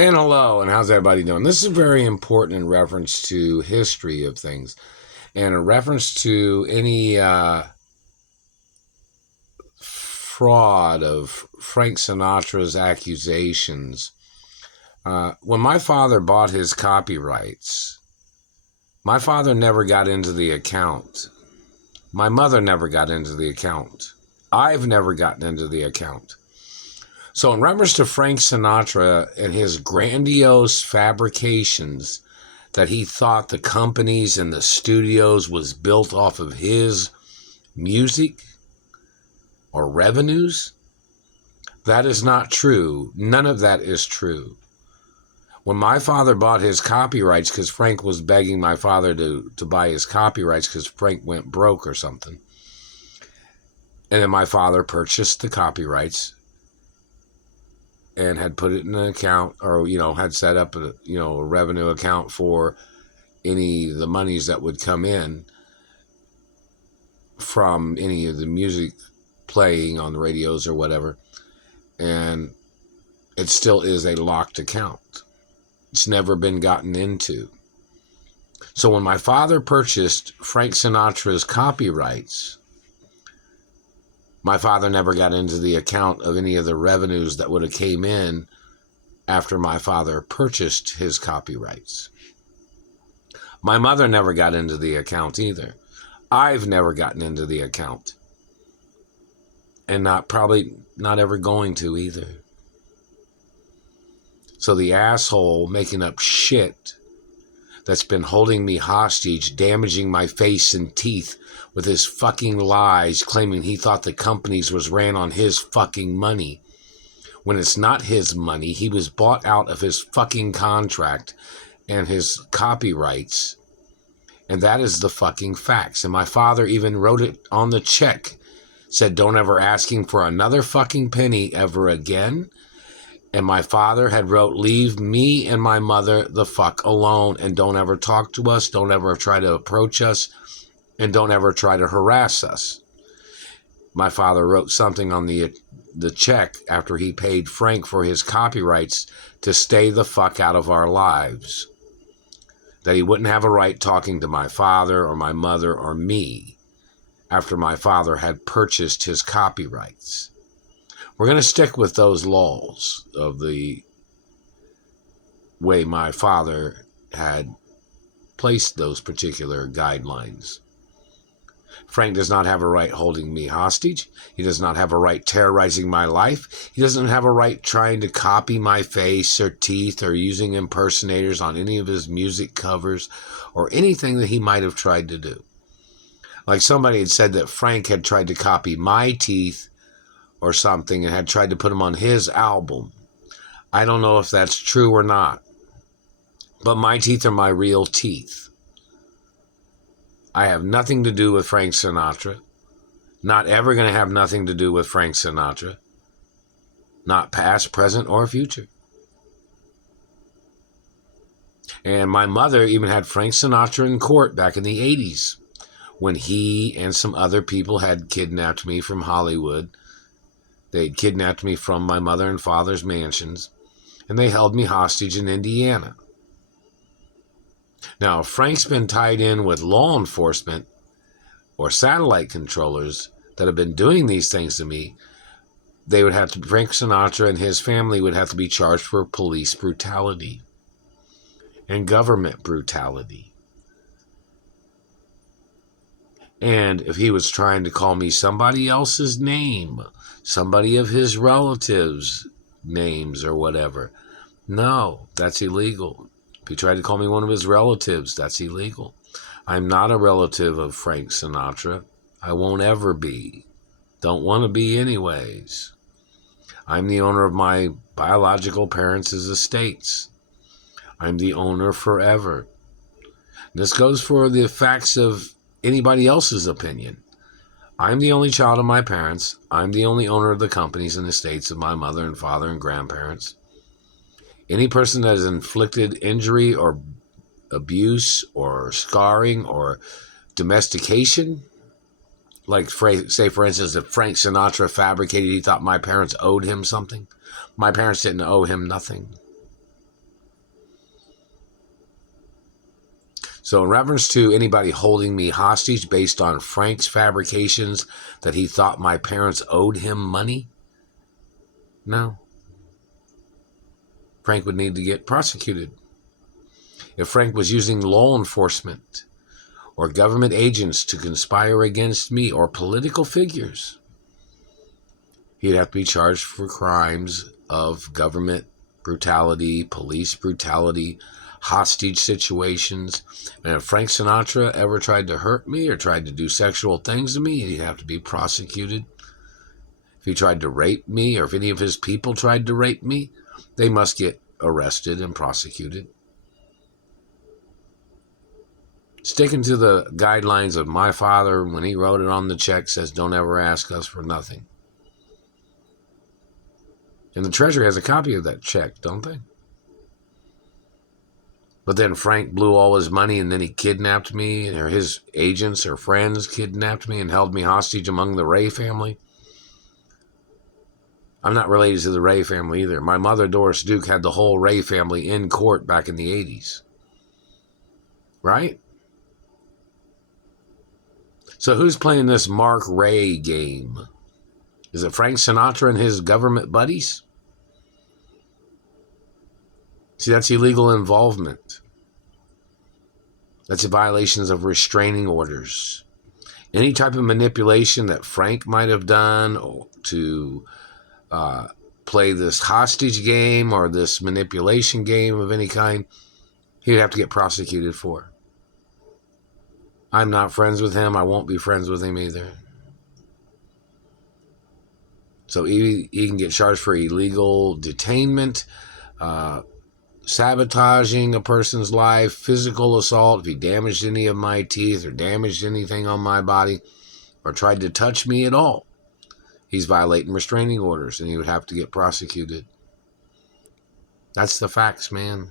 And hello, and how's everybody doing? This is very important in reference to history of things and in reference to any fraud of Frank Sinatra's accusations. When my father bought his copyrights, my father never got into the account. My mother never got into the account. I've never gotten into the account. So in reference to Frank Sinatra and his grandiose fabrications that he thought the companies and the studios was built off of his music or revenues, that is not true. None of that is true. When my father bought his copyrights, because Frank was begging my father to buy his copyrights because Frank went broke or something, and then my father purchased the copyrights and had put it in an account, or had set up a revenue account for any of the monies that would come in from any of the music playing on the radios or whatever, and it still is a locked account. It's never been gotten into. So when my father purchased Frank Sinatra's copyrights, my father never got into the account of any of the revenues that would have came in after my father purchased his copyrights. My mother never got into the account either. I've never gotten into the account. And probably not ever going to either. So the asshole making up shit that's been holding me hostage, damaging my face and teeth with his fucking lies, claiming he thought the companies was ran on his fucking money. When it's not his money, he was bought out of his fucking contract and his copyrights. And that is the fucking facts. And my father even wrote it on the check. Said, don't ever ask him for another fucking penny ever again. And my father had wrote, leave me and my mother the fuck alone and don't ever talk to us, don't ever try to approach us, and don't ever try to harass us. My father wrote something on the check after he paid Frank for his copyrights to stay the fuck out of our lives. That he wouldn't have a right talking to my father or my mother or me after my father had purchased his copyrights. We're going to stick with those laws of the way my father had placed those particular guidelines. Frank does not have a right holding me hostage. He does not have a right terrorizing my life. He doesn't have a right trying to copy my face or teeth or using impersonators on any of his music covers or anything that he might have tried to do. Like somebody had said that Frank had tried to copy my teeth or something and had tried to put them on his album. I don't know if that's true or not. But my teeth are my real teeth. I have nothing to do with Frank Sinatra. Not ever going to have nothing to do with Frank Sinatra. Not past, present, or future. And my mother even had Frank Sinatra in court back in the 80s when he and some other people had kidnapped me from Hollywood. They'd kidnapped me from my mother and father's mansions, and they held me hostage in Indiana. Now, if Frank's been tied in with law enforcement or satellite controllers that have been doing these things to me, Frank Sinatra and his family would have to be charged for police brutality and government brutality. And if he was trying to call me somebody else's name, somebody of his relatives' names or whatever, no, that's illegal. If he tried to call me one of his relatives, that's illegal. I'm not a relative of Frank Sinatra. I won't ever be. Don't want to be anyways. I'm the owner of my biological parents' estates. I'm the owner forever. This goes for the facts of anybody else's opinion. I'm the only child of my parents. I'm the only owner of the companies and estates of my mother and father and grandparents. Any person that has inflicted injury or abuse or scarring or domestication, like say for instance, if Frank Sinatra fabricated, he thought my parents owed him something. My parents didn't owe him nothing. So in reference to anybody holding me hostage based on Frank's fabrications that he thought my parents owed him money, no. Frank would need to get prosecuted. If Frank was using law enforcement or government agents to conspire against me or political figures, he'd have to be charged for crimes of government brutality, police brutality, hostage situations. And if Frank Sinatra ever tried to hurt me or tried to do sexual things to me, he'd have to be prosecuted. If he tried to rape me, or if any of his people tried to rape me, they must get arrested and prosecuted. Sticking to the guidelines of my father when he wrote it on the check, says don't ever ask us for nothing. And the Treasury has a copy of that check, don't they? But then Frank blew all his money, and then he kidnapped me, or his agents or friends kidnapped me and held me hostage among the Ray family. I'm not related to the Ray family either. My mother, Doris Duke, had the whole Ray family in court back in the 80s. Right? So who's playing this Mark Ray game? Is it Frank Sinatra and his government buddies? See, that's illegal involvement. That's violations of restraining orders. Any type of manipulation that Frank might have done to play this hostage game or this manipulation game of any kind, he'd have to get prosecuted for. I'm not friends with him. I won't be friends with him either. So he can get charged for illegal detainment, sabotaging a person's life, physical assault, if he damaged any of my teeth or damaged anything on my body or tried to touch me at all. He's violating restraining orders, and he would have to get prosecuted. That's the facts, man.